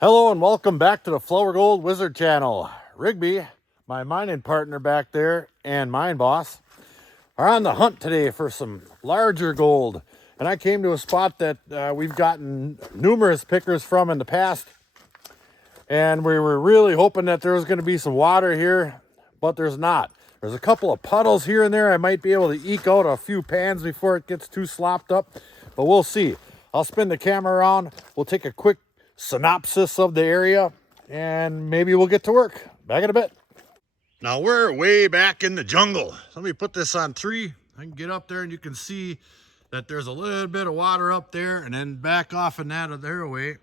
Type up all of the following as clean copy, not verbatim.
Hello and welcome back to the Flourgoldwizards channel. Rigby, my mining partner back there, and mine boss are on the hunt today for some larger gold. And I came to a spot that we've gotten numerous pickers from in the past. And we were really hoping that there was going to be some water here, but there's not. There's a couple of puddles here and there. I might be able to eke out a few pans before it gets too slopped up, but we'll see. I'll spin the camera around. We'll take a quick synopsis of the area and maybe we'll get to work. Back in a bit. Now we're way back in the jungle. Let me put this on 3. I can get up there and you can see that there's a little bit of water up there, and then back off in that other way.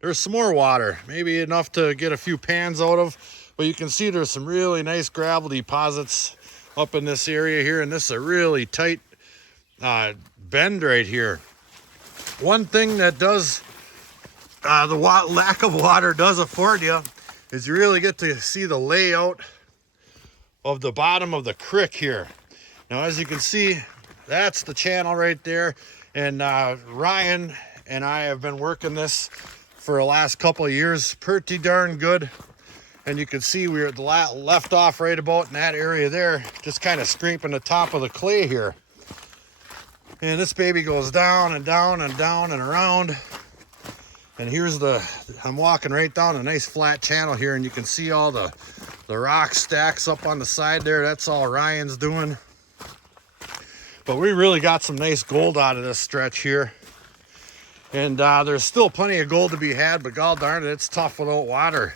There's some more water, maybe enough to get a few pans out of, but you can see there's some really nice gravel deposits up in this area here, and this is a really tight bend right here. One thing that does the lack of water does afford you is you really get to see the layout of the bottom of the creek here. Now, as you can see, that's the channel right there, and Ryan and I have been working this for the last couple of years pretty darn good. And you can see we were left off right about in that area there, just kind of scraping the top of the clay here. And this baby goes down and down and down and around. And here's I'm walking right down a nice flat channel here, and you can see all the rock stacks up on the side there. That's all Ryan's doing. But we really got some nice gold out of this stretch here. And there's still plenty of gold to be had, but god darn it, it's tough without water.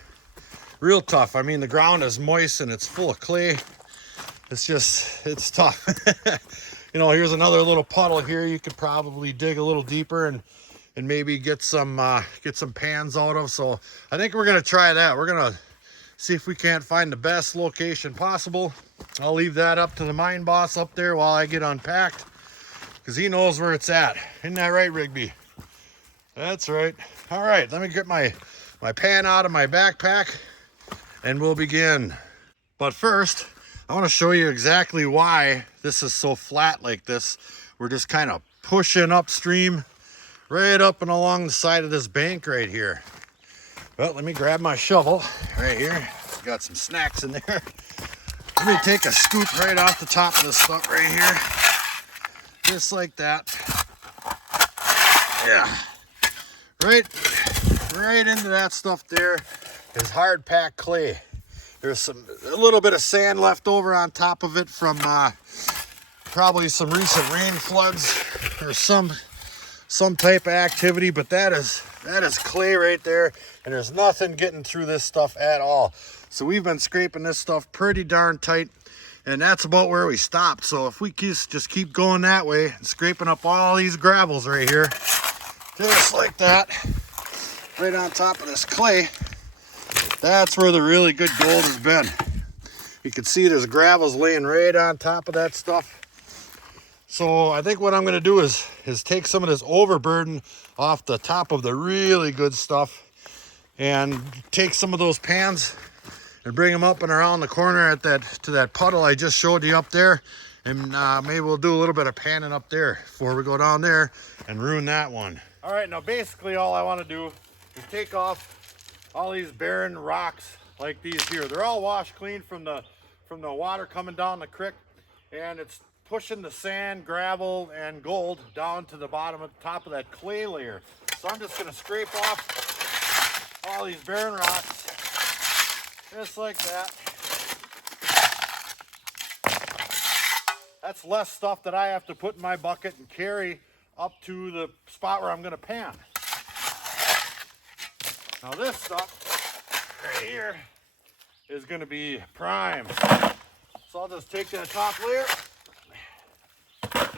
Real tough. I mean, the ground is moist and it's full of clay. It's tough. You know, here's another little puddle here. You could probably dig a little deeper and maybe get some pans out of. So I think we're gonna try that. We're gonna see if we can't find the best location possible. I'll leave that up to the mine boss up there while I get unpacked, because he knows where it's at. Isn't that right, Rigby? That's right. All right, let me get my pan out of my backpack and we'll begin. But first, I want to show you exactly why this is so flat like this. We're just kind of pushing upstream right up and along the side of this bank right here. Well, let me grab my shovel right here. Got some snacks in there. Let me take a scoop right off the top of this stuff right here. Just like that. Yeah. Right into that stuff there is hard packed clay. There's a little bit of sand left over on top of it from probably some recent rain floods or some type of activity, but that is clay right there, and there's nothing getting through this stuff at all. So we've been scraping this stuff pretty darn tight, and that's about where we stopped. So if we just keep going that way and scraping up all these gravels right here, just like that, right on top of this clay, that's where the really good gold has been. You can see there's gravels laying right on top of that stuff. So I think what I'm going to do is take some of this overburden off the top of the really good stuff and take some of those pans and bring them up and around the corner to that puddle I just showed you up there. And maybe we'll do a little bit of panning up there before we go down there and ruin that one. All right, now basically all I want to do is take off all these barren rocks like these here. They're all washed clean from the water coming down the creek, and it's pushing the sand, gravel, and gold down to the bottom of the top of that clay layer. So I'm just gonna scrape off all these barren rocks, just like that. That's less stuff that I have to put in my bucket and carry up to the spot where I'm gonna pan. Now this stuff right here is gonna be prime. So I'll just take that top layer,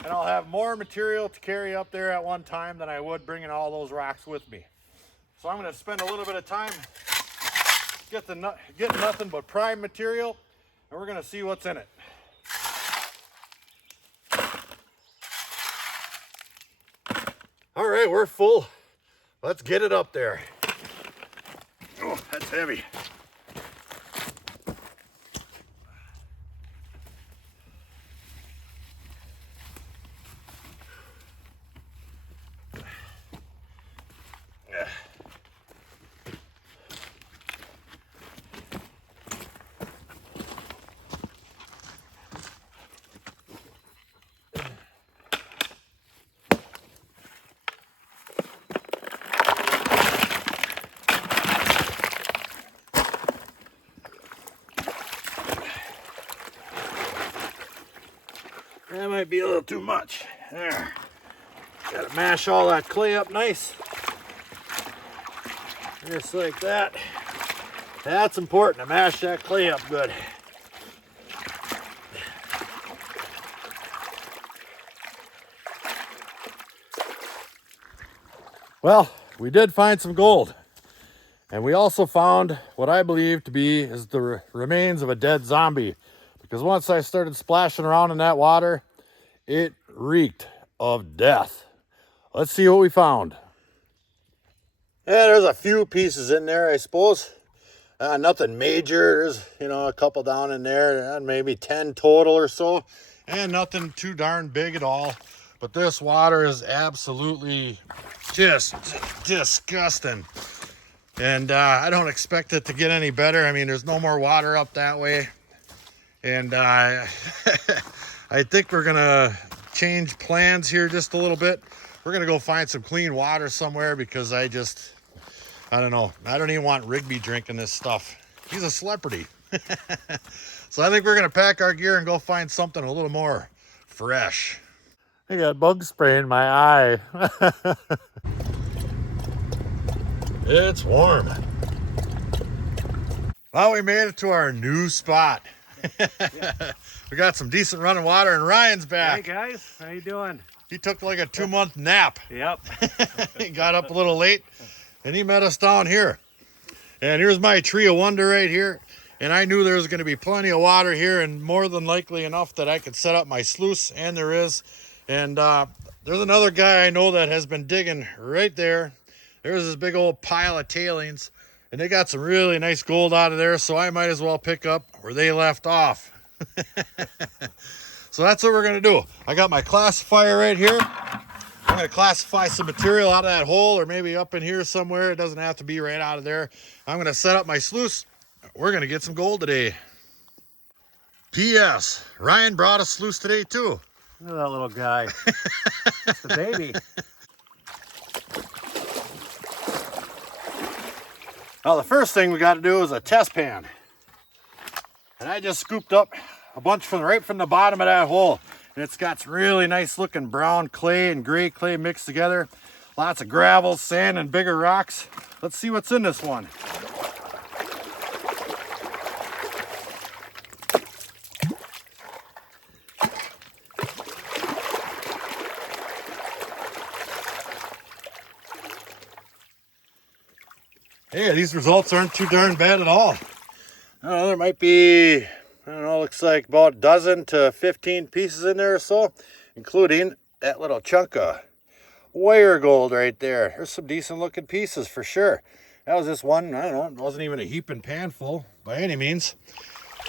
and I'll have more material to carry up there at one time than I would bringing all those rocks with me. So I'm going to spend a little bit of time getting nothing but prime material, and we're going to see what's in it. All right, we're full. Let's get it up there. Oh, that's heavy. That might be a little too much. There. Gotta mash all that clay up nice. Just like that. That's important to mash that clay up good. Well, we did find some gold. And we also found what I believe to be is the remains of a dead zombie. Because once I started splashing around in that water, it reeked of death. Let's see what we found. Yeah, there's a few pieces in there, I suppose. Nothing major. There's, a couple down in there, maybe 10 total or so. And nothing too darn big at all. But this water is absolutely just disgusting. And I don't expect it to get any better. I mean, there's no more water up that way. And I think we're going to change plans here just a little bit. We're going to go find some clean water somewhere because I don't know. I don't even want Rigby drinking this stuff. He's a celebrity. So I think we're going to pack our gear and go find something a little more fresh. I got bug spray in my eye. It's warm. Well, we made it to our new spot. We got some decent running water and Ryan's back. Hey guys, how you doing? He took like a 2-month nap. Yep. He got up a little late and he met us down here. And here's my tree of wonder right here. And I knew there was going to be plenty of water here and more than likely enough that I could set up my sluice, and there is. And there's another guy I know that has been digging right there. There's this big old pile of tailings, and they got some really nice gold out of there, so I might as well pick up where they left off. So that's what we're going to do. I got my classifier right here. I'm going to classify some material out of that hole or maybe up in here somewhere. It doesn't have to be right out of there. I'm going to set up my sluice. We're going to get some gold today. P.S. Ryan brought a sluice today too. Look at that little guy. It's the baby. Well, the first thing we got to do is a test pan. And I just scooped up a bunch right from the bottom of that hole. And it's got some really nice looking brown clay and gray clay mixed together. Lots of gravel, sand, and bigger rocks. Let's see what's in this one. Hey, these results aren't too darn bad at all. I don't know, there might be, I don't know, looks like about a dozen to 15 pieces in there or so, including that little chunk of wire gold right there. There's some decent looking pieces for sure. That was just one, I don't know, it wasn't even a heaping pan full by any means.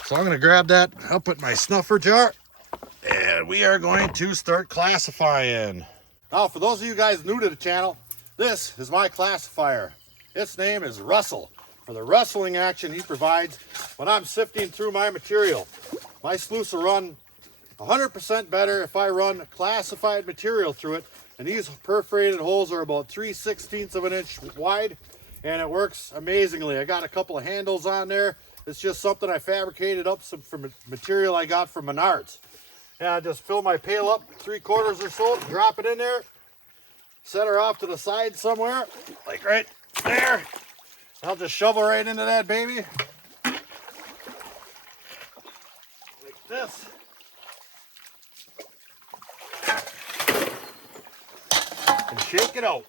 So I'm going to grab that up with my snuffer jar, and we are going to start classifying. Now, for those of you guys new to the channel, this is my classifier. Its name is Rustle, for the rustling action he provides when I'm sifting through my material. My sluice will run 100% better if I run classified material through it, and these perforated holes are about 3/16 of an inch wide, and it works amazingly. I got a couple of handles on there. It's just something I fabricated up from material I got from Menards. And I just fill my pail up 3/4 or so, drop it in there, set her off to the side somewhere, like right there. I'll just shovel right into that baby. Like this. And shake it out.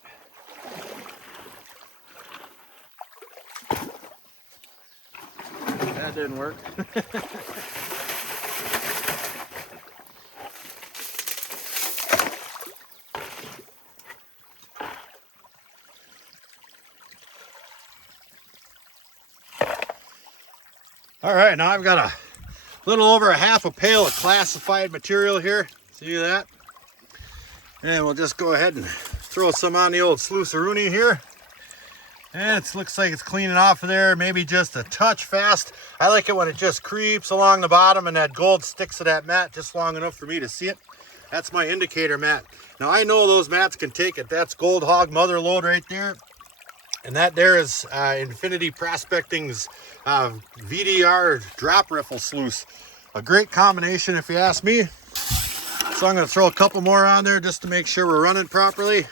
That didn't work. All right, now I've got a little over a half a pail of classified material here. See that? And we'll just go ahead and throw some on the old sluiceroonie here. And it looks like it's cleaning off of there, maybe just a touch fast. I like it when it just creeps along the bottom and that gold sticks to that mat just long enough for me to see it. That's my indicator mat. Now I know those mats can take it. That's Gold Hog Mother Lode right there. And that there is Infinity Prospecting's VDR drop riffle sluice. A great combination if you ask me. So So I'm going to throw a couple more on there just to make sure we're running properly.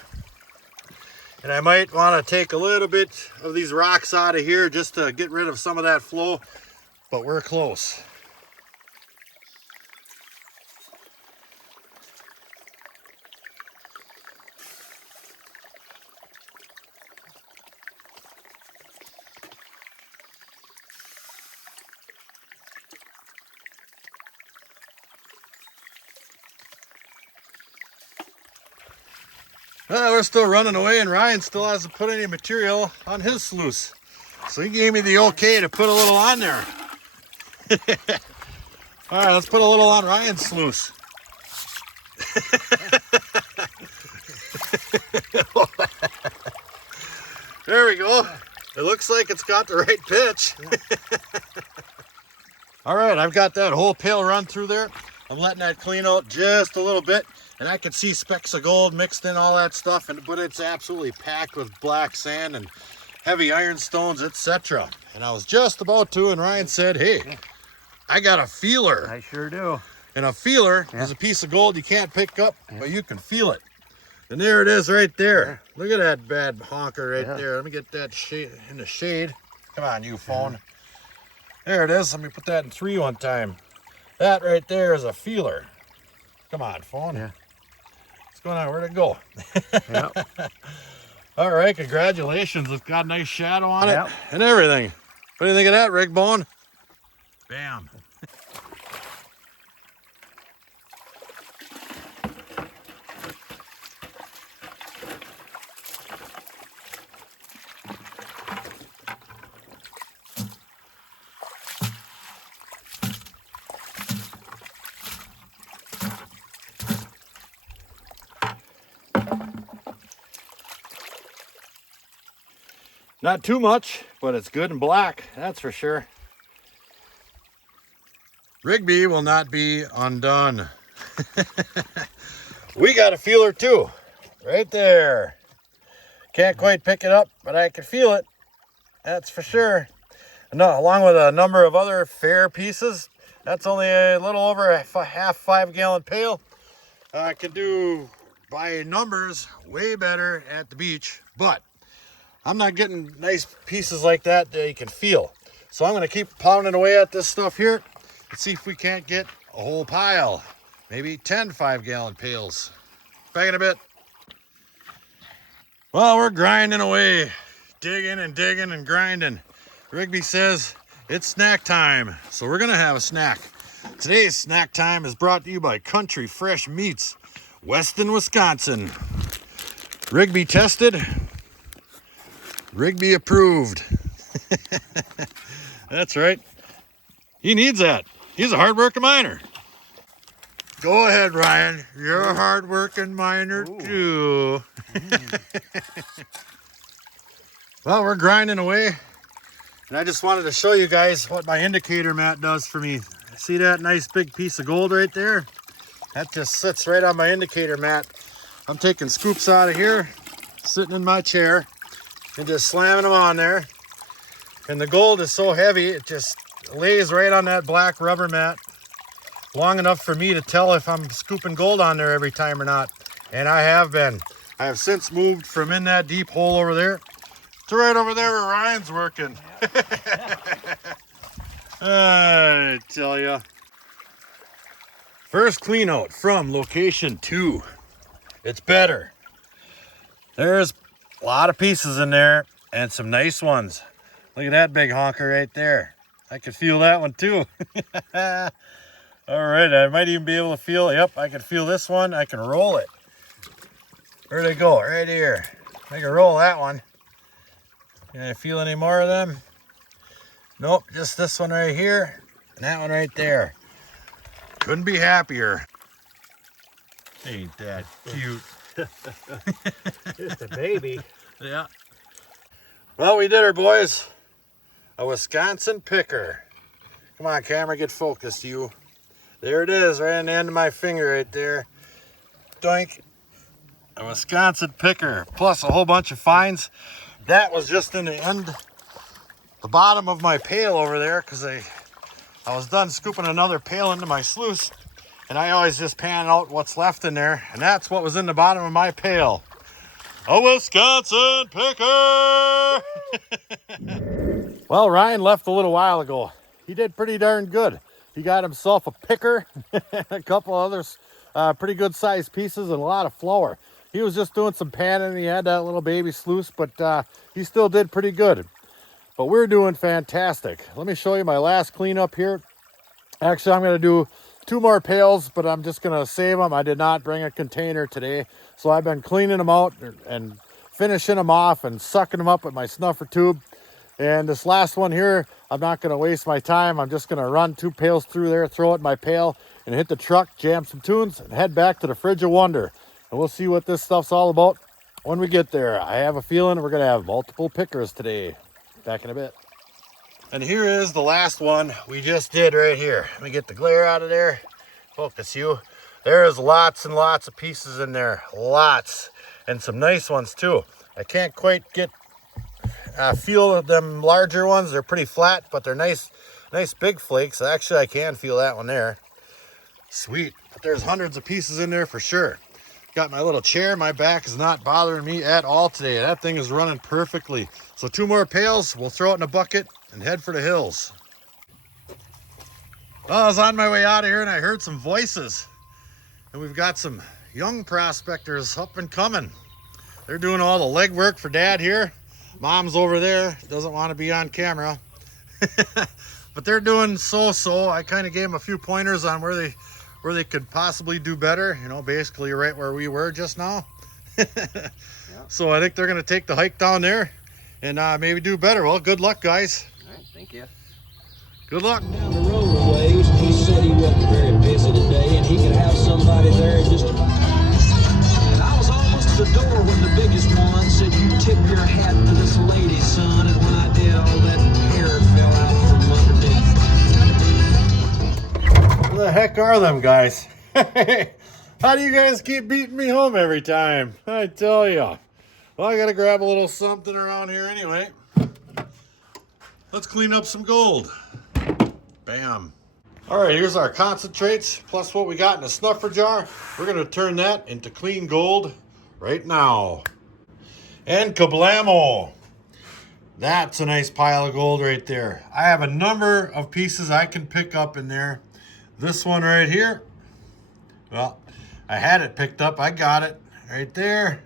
And I might want to take a little bit of these rocks out of here just to get rid of some of that flow, but we're close. Well, we're still running away, and Ryan still hasn't put any material on his sluice. So he gave me the okay to put a little on there. All right, let's put a little on Ryan's sluice. There we go. It looks like it's got the right pitch. All right, I've got that whole pail run through there. I'm letting that clean out just a little bit, and I can see specks of gold mixed in all that stuff, but it's absolutely packed with black sand and heavy ironstones, etc. And I was just about to, and Ryan said, hey, I got a feeler. I sure do. And a feeler is a piece of gold you can't pick up, but you can feel it. And there it is right there. Look at that bad honker right there. Let me get that shade in the shade. Come on, you phone. There it is. Let me put that in 3 one time. That right there is a feeler. Come on, phone. What's going on? Where'd it go? All right, congratulations. It's got a nice shadow on it and everything. What do you think of that, Rig Bone? Bam. Not too much, but it's good and black, that's for sure. Rigby will not be undone. We got a feeler too, right there. Can't quite pick it up, but I can feel it, that's for sure. No, along with a number of other fair pieces. That's only a little over a half 5 gallon pail. I can do by numbers way better at the beach, but I'm not getting nice pieces like that you can feel. So I'm going to keep pounding away at this stuff here and see if we can't get a whole pile. Maybe 10 5-gallon pails. Back in a bit. Well, we're grinding away. Digging and digging and grinding. Rigby says it's snack time. So we're going to have a snack. Today's snack time is brought to you by Country Fresh Meats, Weston, Wisconsin. Rigby tested. Rigby approved. That's right. He needs that. He's a hard-working miner. Go ahead, Ryan. You're a hard-working miner, too. Well, we're grinding away. And I just wanted to show you guys what my indicator mat does for me. See that nice big piece of gold right there? That just sits right on my indicator mat. I'm taking scoops out of here, sitting in my chair, and just slamming them on there. And the gold is so heavy, it just lays right on that black rubber mat long enough for me to tell if I'm scooping gold on there every time or not. And I have been. I have since moved from in that deep hole over there to right over there where Ryan's working. I tell ya. First clean out from location 2. It's better. There's a lot of pieces in there and some nice ones. Look at that big honker right there. I could feel that one too. All right, I might even be able to feel, yep, I can feel this one. I can roll it. Where'd it go? Right here. I can roll that one. Can I feel any more of them? Nope, just this one right here and that one right there. Couldn't be happier. Ain't that cute? Just a baby. Yeah. Well, we did her, boys. A Wisconsin picker. Come on, camera, get focused, you. There it is, right on the end of my finger right there. Doink. A Wisconsin picker, plus a whole bunch of fines. That was just in the end, the bottom of my pail over there, because I was done scooping another pail into my sluice. and I always just pan out what's left in there, and that's what was in the bottom of my pail. A Wisconsin picker! Well, Ryan left a little while ago. He did pretty darn good. He got himself a picker, a couple others, pretty good sized pieces, and a lot of flour. He was just doing some panning. He had that little baby sluice, but he still did pretty good. But we're doing fantastic. Let me show you my last cleanup here. Actually, I'm going to do 2 more pails, but I'm just going to save them. I did not bring a container today, so I've been cleaning them out and finishing them off and sucking them up with my snuffer tube. And this last one here, I'm not going to waste my time. I'm just going to run 2 pails through there, throw it in my pail, and hit the truck, jam some tunes, and head back to the Fridge of Wonder. And we'll see what this stuff's all about when we get there. I have a feeling we're going to have multiple pickers today. Back in a bit. And here is the last one we just did right here. Let me get the glare out of there. Focus you. There's lots and lots of pieces in there. Lots. And some nice ones too. I can't quite get feel of them larger ones. They're pretty flat, but they're nice big flakes. Actually, I can feel that one there. Sweet. But there's hundreds of pieces in there for sure. Got my little chair. My back is not bothering me at all today. That thing is running perfectly. So 2 more pails. We'll throw it in a bucket and head for the hills. Well, I was on my way out of here and I heard some voices. And we've got some young prospectors up and coming. They're doing all the legwork for Dad here. Mom's over there. Doesn't want to be on camera. But they're doing so-so. I kind of gave them a few pointers on where they could possibly do better, you know, basically right where we were just now. Yeah. So I think they're going to take the hike down there and maybe do better. Well, good luck, guys. All right, thank you. Good luck. Down the road a ways, he said he wasn't very busy today and he could have somebody there in just a... And I was almost at the door when the biggest one said, "You tip your hat to this lady, son." And when I did, all that hair fell out from underneath. Who the heck are them guys? How do you guys keep beating me home every time? I tell ya. Well, I gotta grab a little something around here anyway. Let's clean up some gold. Bam. All right, here's our concentrates, plus what we got in a snuffer jar. We're gonna turn that into clean gold right now. And kablamo. That's a nice pile of gold right there. I have a number of pieces I can pick up in there. This one right here, well, I had it picked up. I got it right there.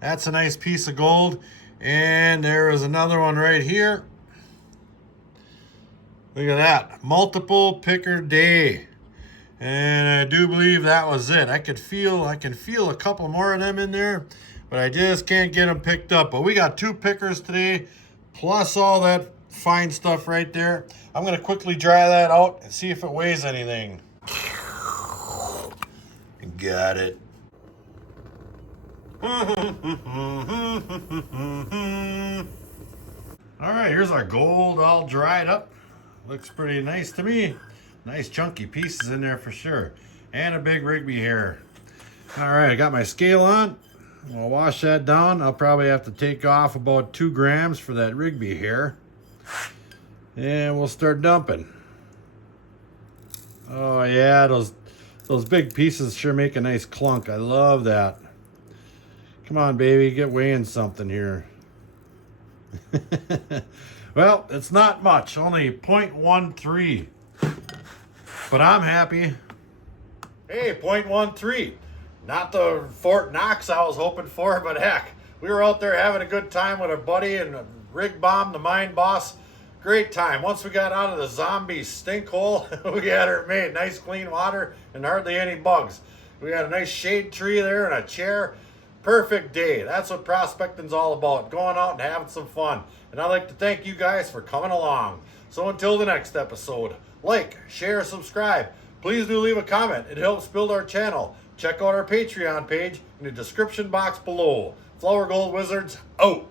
That's a nice piece of gold. And there is another one right here. Look at that. Multiple picker day. And I do believe that was it. I can feel a couple more of them in there, but I just can't get them picked up. But we got 2 pickers today, plus all that fine stuff right there. I'm going to quickly dry that out and see if it weighs anything. Got it. All right, here's our gold all dried up. Looks pretty nice to me. Nice chunky pieces in there for sure. And a big Rigby hair. All right, I got my scale on. I'll wash that down. I'll probably have to take off about 2 grams for that Rigby hair. And we'll start dumping. Oh yeah, those big pieces sure make a nice clunk. I love that. Come on, baby, get weighing something here. Well, it's not much, only 0.13. But I'm happy. Hey, 0.13. Not the Fort Knox I was hoping for, but heck, we were out there having a good time with our buddy and Rig Bomb, the mine boss. Great time. Once we got out of the zombie stink hole, we had her made. Nice clean water and hardly any bugs. We had a nice shade tree there and a chair. Perfect day. That's what prospecting's all about. Going out and having some fun. And I'd like to thank you guys for coming along. So until the next episode, like, share, subscribe. Please do leave a comment. It helps build our channel. Check out our Patreon page in the description box below. Flourgoldwizards out.